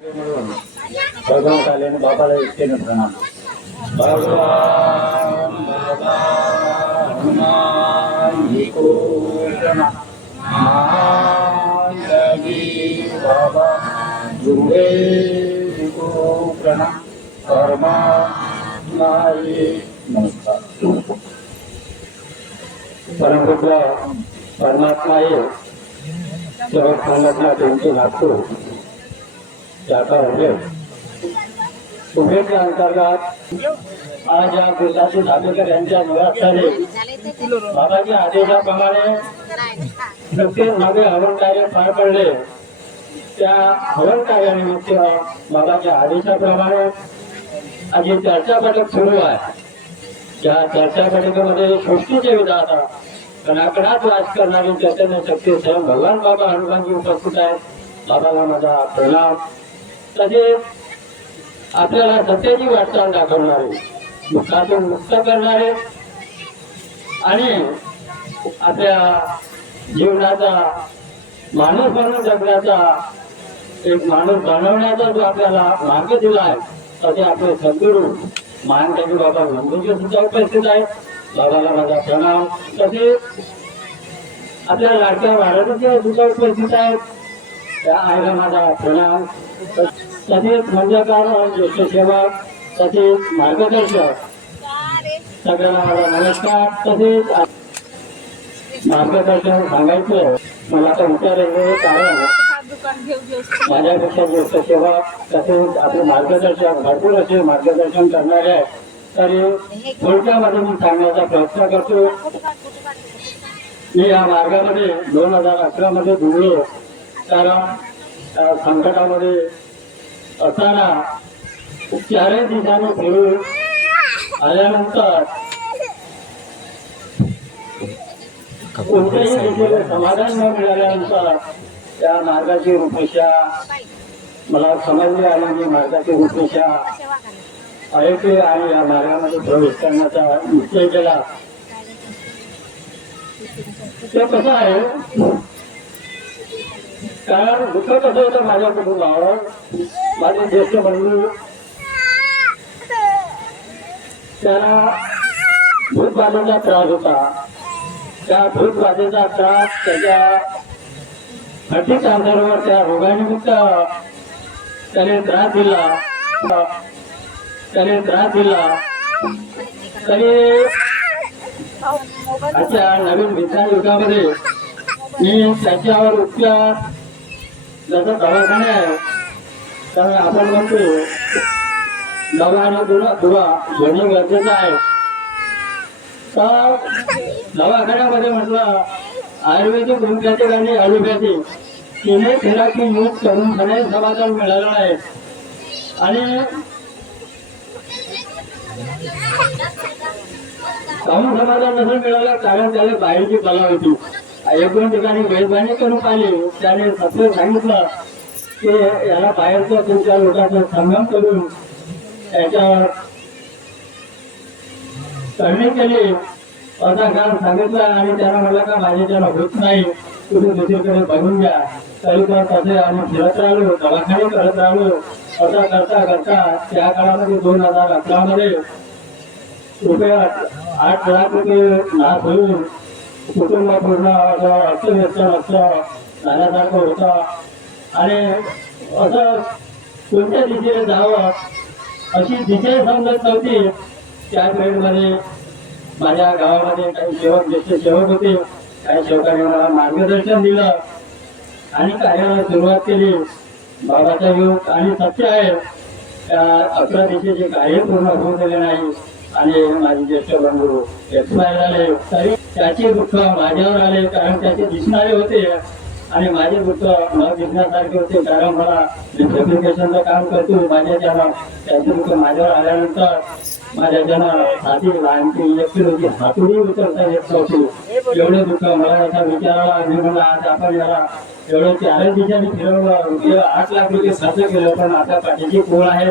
भगवान आले आणि बाबाला इतके प्रणाम. भगवान बाबा हनुमान को प्रणाम. मानवी बाबा जुंगे को प्रणाम. परमात्मा नमस्कार. परमपुत्र परमात्मा हे जगत परमात्मा त्यांची लागतो त्याचा उभेच्या अंतर्गत आज या गुरुदासजी धाबेकर यांच्या निवासस्थानी बाबाच्या आदेशाप्रमाणे प्रत्येक मागे हवन कार्य पार पडले. त्या हवन कार्यानिमित्त बाबाच्या आदेशाप्रमाणे आज चर्चा बैठक सुरू आहे. या चर्चा बैठकीमध्ये सृष्टीचे विधाता कणाकणात वास करणारी चैतन्य शक्ती स्वयं भगवान बाबा हनुमानजी उपस्थित आहेत. बाबाला माझा प्रणाम. तसेच आपल्याला सत्याची वाटचाल दाखवणारे, दुःखातून मुक्त करणारे आणि आपल्या जीवनाचा माणूस म्हणून जगण्याचा एक माणूस बनवण्याचा जो आपल्याला मार्ग दिला आहे तसे आपले सद्गुरू महान त्याची बाबा नंदूजी सुद्धा उपस्थित आहेत. बाबाला माझा प्रणाम. तसेच आपल्या लाडक्या महाराजांचे सुद्धा उपस्थित आहेत. त्या आईला माझा प्रणाम. तसेच मंजूरकार ज्येष्ठ सेवक तसेच मार्गदर्शक सगळ्यांना माझा नमस्कार. तसेच मार्गदर्शन सांगायचं मला तर विचारायचं कारण माझ्यापेक्षा ज्येष्ठ सेवक तसेच आपले मार्गदर्शक भरपूर असे मार्गदर्शन करणारे आहेत. तरी थोडक्यामध्ये मी सांगण्याचा प्रयत्न करतो. मी या मार्गामध्ये 2011 मध्ये जुळलो. कारण संकटामध्ये असताना चारही दिवसांनी फिरून आल्यानंतर कोणत्याही दिशेने समाधान न मिळाल्यानंतर त्या मार्गाची रूपरेषा मला समजली आणि मी मार्गाची रूपरेषा ऐकली आणि या मार्गामध्ये प्रवेश करण्याचा निश्चय केला. ते कसं आहे कारण दुःख कसं होतं माझ्या कुटुंबावर. माझे ज्येष्ठ बंधू त्याला भूतबाधेचा त्रास होता. त्या भूतबाधेचा त्रास त्याच्या हड्डी कॅन्सरवर त्या रोगानिमित्त त्याने त्रास दिला. तरी आजच्या नवीन विज्ञान युगामध्ये मी त्याच्यावर उपचार जसं दवाखाने आहे तर आपण म्हणतो दवा आणि दुवा घेणे गरजेचं आहे. तर दवाखान्यामध्ये म्हटलं आयुर्वेदिक होमिओपॅथिक आणि ॲलोपॅथिक तिन्ही थेरपी यूज करून खरे समाधान मिळालं आहे. आणि काहून समाधान नसेल मिळालं कारण त्याला बाहेरची कला होती. एक दोन ठिकाणी मेजबानी करून पाहिली. त्याने सत्य सांगितलं की याला बाहेरचं तुमच्या लोकांचं संगम करून त्याच्यावर करणी केली असं काम सांगितलं. आणि त्याला म्हटलं का माझ्याच्याला होत नाही तुम्ही दुसरीकडे बघून घ्या. तरी पण तसे आम्ही फिरत राहिलो, दवाखाने करत राहिलो. असं करता करता त्या काळामध्ये 2011 मध्ये ₹8 लाख नाश होईल. कुटुंब पूर्ण अर्थव्यवस्था झाल्यासारखं होतं. आणि असं कोणत्या दिशेने जावं अशी दिशा समजत नव्हती. त्या पिरियडमध्ये माझ्या गावामध्ये काही सेवक ज्येष्ठ सेवक होते. काही सेवकांनी मला मार्गदर्शन दिलं आणि कार्याला सुरुवात केली. बाबाचा योग आणि सत्य आहे 11 दिशेचे कार्य पूर्ण होऊ दिले नाही. आणि माझे ज्येष्ठ बंधू एक्सपायर झाले. तरी त्याचे दुःख माझ्यावर आले कारण त्याचे दिसणारे होते आणि माझे दुःख न दिसण्यासारखे होते. कारण मला फेब्रिकेशनचं काम करतो माझ्याच्यानं त्याचे दुःख माझ्यावर आल्यानंतर माझ्याच्यानं हाती लहानची इलेक्ट्रिक होती हातूनही उतरता येत नव्हती. एवढे दुःख मला याचा विचार आला. मी म्हणलं आज आपण याला एवढं 4 दिवसांनी फिरवलं. 8 लाख रुपये खर्च केलं पण आता पाठीची पोळ आहे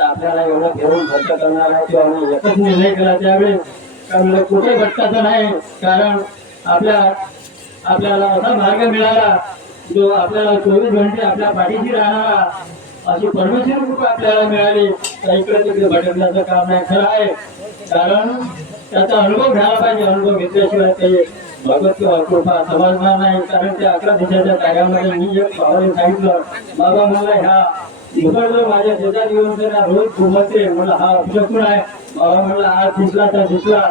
आपल्याला एवढं फिरून खर्च करणार आहे. किंवा आम्ही एकच निर्णय केला त्यावेळी कारण कुठे भटकायचं नाही. कारण आपल्याला असा मार्ग मिळाला जो आपल्याला 24 घंटे आपल्या पाठीशी राहणारा अशी परमेश्वर कृपा आपल्याला मिळाली तर इकडे तिकडे भटकण्याचं काम नाही. खरं आहे, कारण त्याचा अनुभव घ्यायला पाहिजे. अनुभव घेतल्याशिवाय ते भगवत कृपा समजणार नाही. कारण त्या 11 दिवसाच्या कार्यामध्ये मी एक भावाने सांगितलं, बाबा मला ह्या इकडलं माझ्या शेतात येऊन त्यांना रोज घुमवते. मला हा अपशकून आहे. बाबा मला आज दिसला तर दिसला,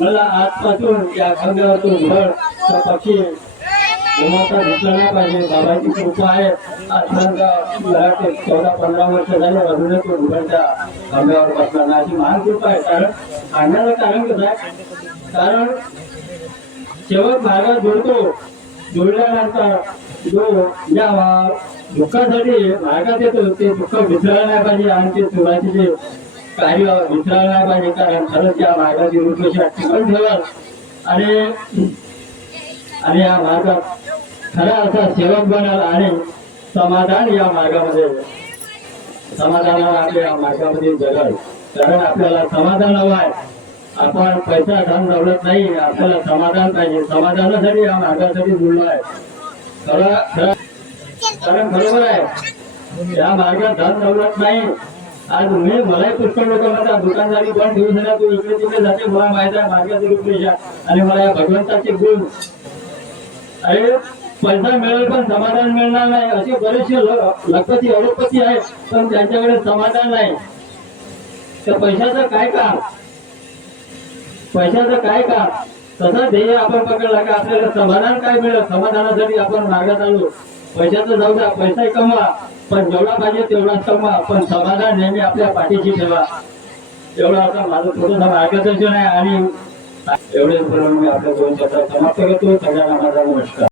मला आजपासून त्या खांद्यावरतून घर पक्षी घुमवता दिसला नाही पाहिजे. बाबाची कृपा आहे. आजपर्यंत मला ते 14-15 वर्ष झाले अजूनही तो घुमवत्या खांद्यावर बसला नाही. अशी महान कृपा आहे. कारण सांगण्याचं कारण कसं आहे, कारण शेवट मार्गात जोडतो. जोडल्यानंतर जो या दुःखासाठी मार्गात येतो ते दुःख विसरायला नाही पाहिजे आणि ते सुराचे जे कार्य विसरायला नाही पाहिजे. कारण खरंच या मार्गाची रूपरेषा टिकून ठेवाल आणि या मार्गात खरा असा सेवक बनाल आणि समाधान या मार्गामध्ये समाधानाला आपल्या या मार्गामध्ये जगाल. कारण आपल्याला समाधान हवं आहे. आपण पैसा धन दौलत नाही, आपल्याला समाधान पाहिजे. समाधानासाठी या मार्गासाठी जुळलो आहे. कारण बरोबर आहे, या मार्गात धन दौलत नाही. आज मलाही पुष्कळ लोक म्हणतात दुकानदारी पण ठेवू शकता, तू इकडे तिकडे जाते, मला माहित आहे मार्गाची रूपरेषा आणि मला या भगवंताचे गुण. अरे पैसा मिळेल पण समाधान मिळणार नाही. असे बरेचसे लखपती अरोपती आहेत पण त्यांच्याकडे समाधान नाही. तर पैशाचं काय काम, पैशाचं काय काम. तसं ध्येय आपण पकडला का आपल्याला समाधान काय मिळेल. समाधानासाठी आपण मार्गात आलो. पैशाचं जाऊ द्या, पैसाही कमवा पण जेवढा पाहिजे तेवढाच कमवा, पण समाधान नेहमी आपल्या पाठीशी ठेवा. एवढं आता माझं थोडंसं मार्गदर्शन आहे आणि एवढे मी आपल्या 2 शब्दात समाप्त करतो. सगळ्यांना माझा नमस्कार.